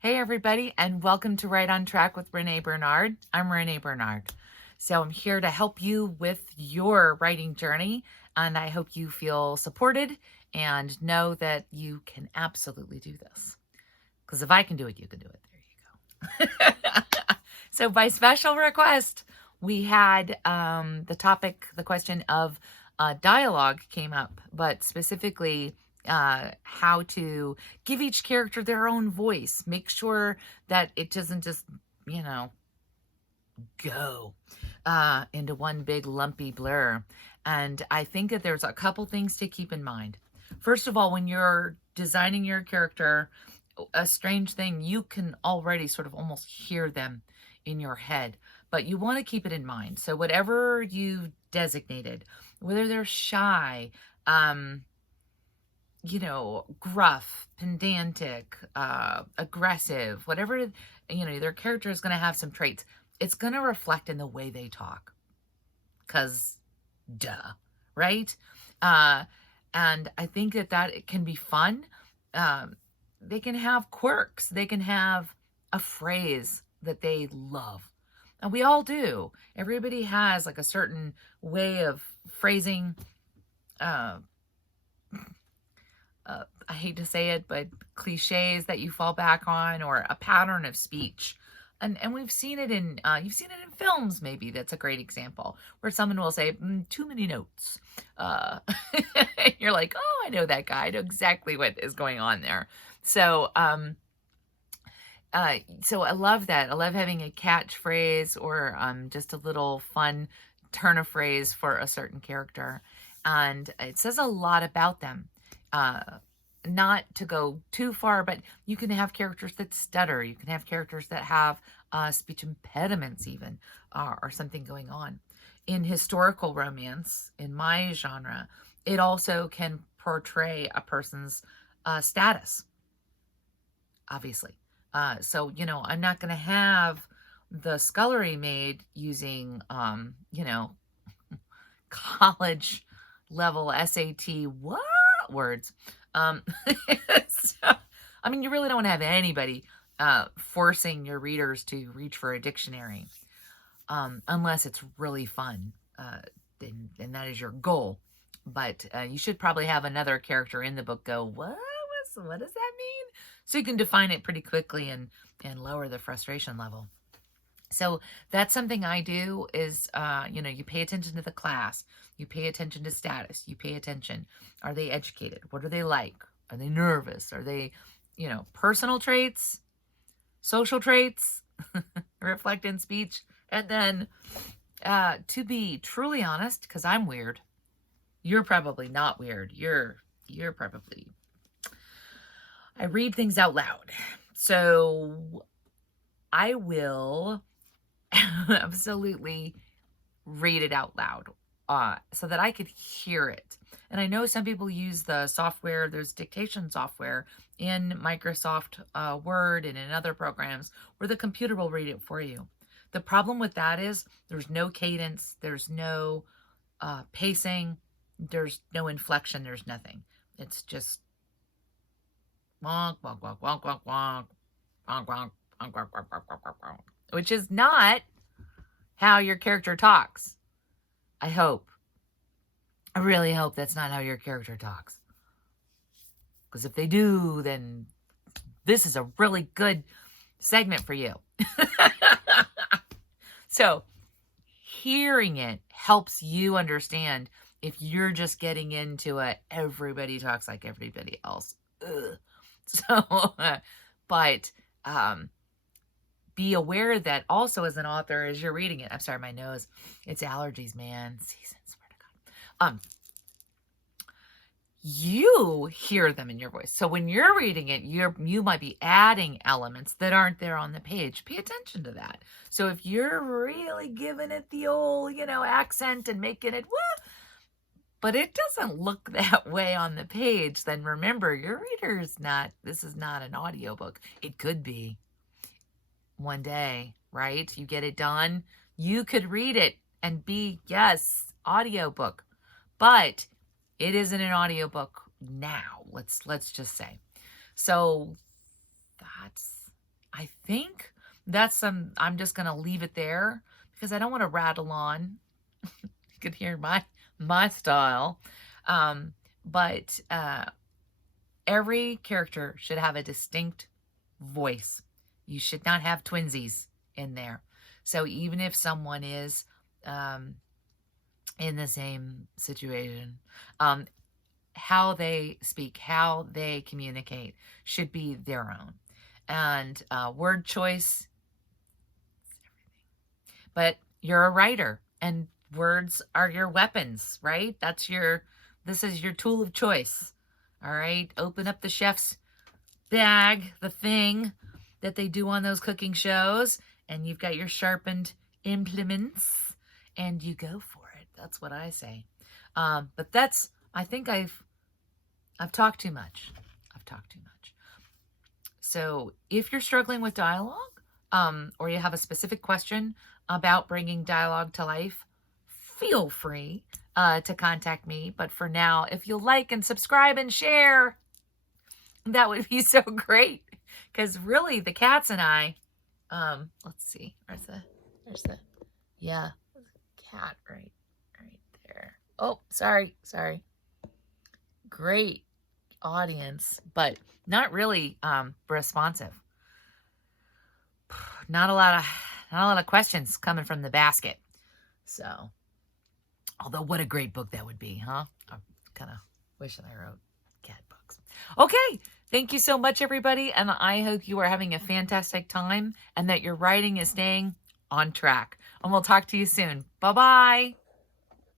Hey everybody, and welcome to Right on Track with Renee Bernard. I'm Renee Bernard. So I'm here to help you with your writing journey, and I hope you feel supported and know that you can absolutely do this. Because if I can do it, you can do it. There you go. So by special request, we had the question of dialogue came up, but specifically how to give each character their own voice. Make sure that it doesn't just, you know, go into one big lumpy blur. And I think that there's a couple things to keep in mind. First of all, when you're designing your character, a strange thing, you can already sort of almost hear them in your head, but you want to keep it in mind. So whatever you've designated, whether they're shy, gruff, pedantic, aggressive, whatever, their character is going to have some traits. It's going to reflect in the way they talk. Because, duh, right? And I think that it can be fun. They can have quirks. They can have a phrase that they love. And we all do. Everybody has like a certain way of phrasing. I hate to say it, but cliches that you fall back on, or a pattern of speech. And we've seen it in, you've seen it in films, maybe. That's a great example, where someone will say, too many notes. You're like, oh, I know that guy. I know exactly what is going on there. So I love that. I love having a catchphrase or just a little fun turn of phrase for a certain character. And it says a lot about them. Not to go too far, but you can have characters that stutter. You can have characters that have speech impediments even, or something going on. In historical romance, in my genre, it also can portray a person's status, obviously. So, I'm not going to have the scullery maid using, college level SAT words. So, I mean, you really don't want to have anybody forcing your readers to reach for a dictionary, unless it's really fun, and that is your goal. But you should probably have another character in the book go, what does that mean? So you can define it pretty quickly and lower the frustration level. So that's something I do is, you pay attention to the class, you pay attention to status, you pay attention. Are they educated? What are they like? Are they nervous? Are they, personal traits, social traits, reflect in speech? And then to be truly honest, because I'm weird, you're probably not weird. You're probably, I read things out loud. So I will absolutely read it out loud so that I could hear it. And I know some people use the software, there's dictation software in Microsoft Word and in other programs where the computer will read it for you. The problem with that is there's no cadence, there's no pacing, there's no inflection, there's nothing. It's just wonk, wonk, wonk, wonk, wonk, wonk, wonk, wonk, wonk, wonk, wonk, wonk, wonk, wonk, which is not how your character talks. I hope. I really hope that's not how your character talks. Because if they do, then this is a really good segment for you. So, hearing it helps you understand if you're just getting into a everybody talks like everybody else. Ugh. So, but be aware that also as an author, as you're reading it, I'm sorry, my nose, it's allergies, man. Season, swear to God. You hear them in your voice. So when you're reading it, you might be adding elements that aren't there on the page. Pay attention to that. So if you're really giving it the old, accent and making it woo, but it doesn't look that way on the page, then remember, your reader's not, this is not an audiobook. It could be one day, right? You get it done. You could read it and be, yes, audiobook, but it isn't an audiobook now. Let's just say. So that's I think that's I'm just going to leave it there because I don't want to rattle on. You can hear my style. But every character should have a distinct voice. You should not have twinsies in there. So even if someone is in the same situation, how they speak, how they communicate should be their own. And word choice, but you're a writer and words are your weapons, right? This is your tool of choice. All right. Open up the chef's bag, the thing that they do on those cooking shows, and you've got your sharpened implements and you go for it. That's what I say. But I think I've talked too much. I've talked too much. So if you're struggling with dialogue, or you have a specific question about bringing dialogue to life, feel free to contact me. But for now, if you'll like and subscribe and share, that would be so great. Because really, the cats and I, let's see, there's the cat right there. Oh, sorry. Great audience, but not really responsive. Not a lot of questions coming from the basket. So, although what a great book that would be, huh? I'm kind of wishing I wrote cat books. Okay, thank you so much, everybody, and I hope you are having a fantastic time and that your writing is staying on track. And we'll talk to you soon. Bye-bye.